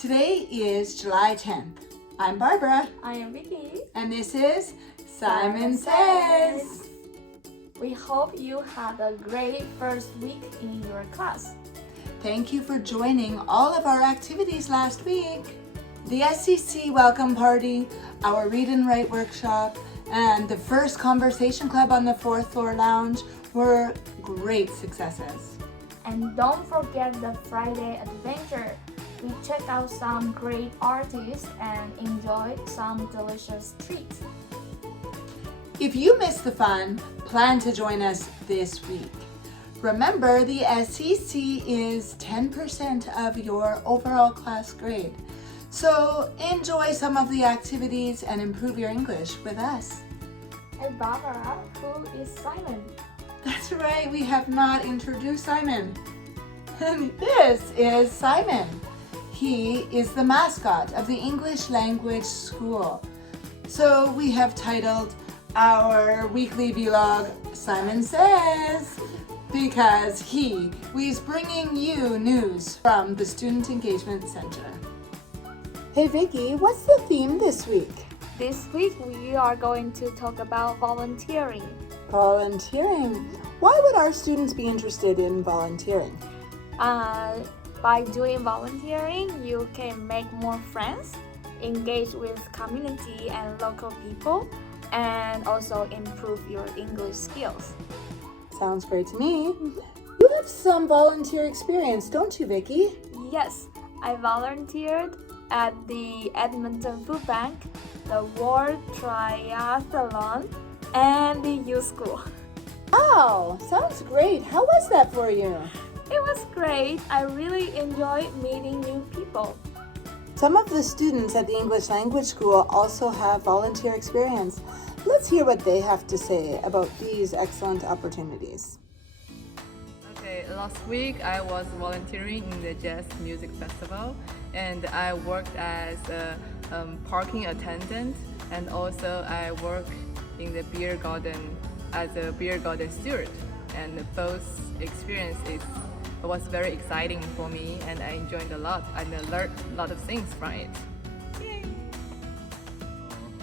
Today is July 10th. I'm Barbara. I am Vicky. And this is Simon Says. We hope you had a great first week in your class. Thank you for joining all of our activities last week. The SCC welcome party, our read and write workshop, and the first conversation club on the 4th floor lounge were great successes. And don't forget the Friday adventure. We checked out some great artists and enjoyed some delicious treats. If you missed the fun, plan to join us this week. Remember, the SCC is 10% of your overall class grade. So enjoy some of the activities and improve your English with us. Hey Barbara, who is Simon? That's right, we have not introduced Simon. And this is Simon. He is the mascot of the English language school. So we have titled our weekly vlog Simon Says because he's bringing you news from the Student Engagement Center. Hey Vicky, what's the theme this week? This week we are going to talk about volunteering. Volunteering. Why would our students be interested in volunteering? By doing volunteering, you can make more friends, engage with community and local people, and also improve your English skills. Sounds great to me. You have some volunteer experience, don't you, Vicky? Yes, I volunteered at the Edmonton Food Bank, the World Triathlon, and the youth school. Wow, sounds great. How was that for you? It was great. I really enjoyed meeting new people. Some of the students at the English language school also have volunteer experience. Let's hear what they have to say about these excellent opportunities. Okay, last week I was volunteering in the jazz music festival and I worked as a parking attendant, and also I worked in the beer garden as a beer garden steward, and both experiences was very exciting for me and I enjoyed a lot and I learned a lot of things from it. Yay.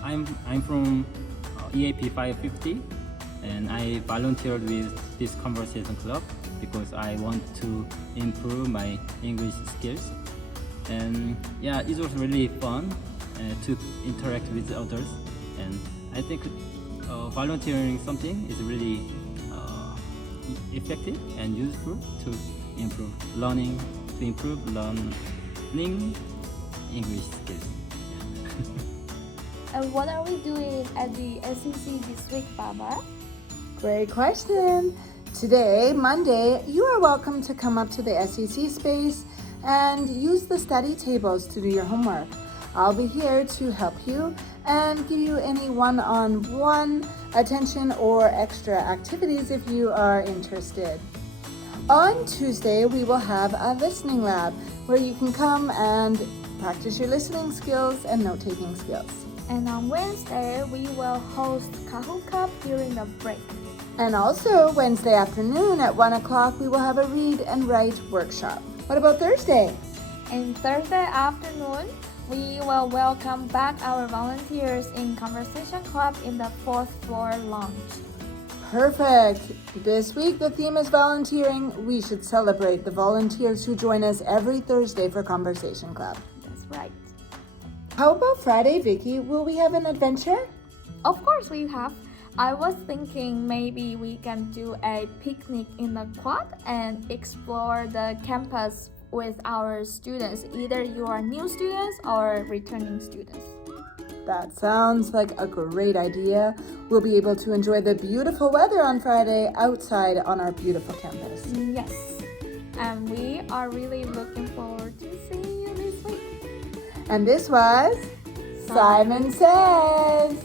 I'm from EAP 550 and I volunteered with this conversation club because I want to improve my English skills, and yeah, it was really fun to interact with others, and I think volunteering something is really effective and useful to improve learning English skills. And what are we doing at the SEC this week, Barbara? Great question. Today, Monday, you are welcome to come up to the SEC space and use the study tables to do your homework. I'll be here to help you and give you any one-on-one attention or extra activities if you are interested. On Tuesday, we will have a listening lab where you can come and practice your listening skills and note-taking skills. And on Wednesday, we will host Kahoot Cup during the break. And also, Wednesday afternoon at 1 o'clock, we will have a read and write workshop. What about Thursday? And Thursday afternoon, we will welcome back our volunteers in Conversation Club in the 4th floor lounge. Perfect. This week, the theme is volunteering. We should celebrate the volunteers who join us every Thursday for Conversation Club. That's right. How about Friday, Vicky? Will we have an adventure? Of course we have. I was thinking maybe we can do a picnic in the quad and explore the campus with our students. Either you are new students or returning students. That sounds like a great idea. We'll be able to enjoy the beautiful weather on Friday outside on our beautiful campus. Yes. And we are really looking forward to seeing you this week. And this was Simon Says.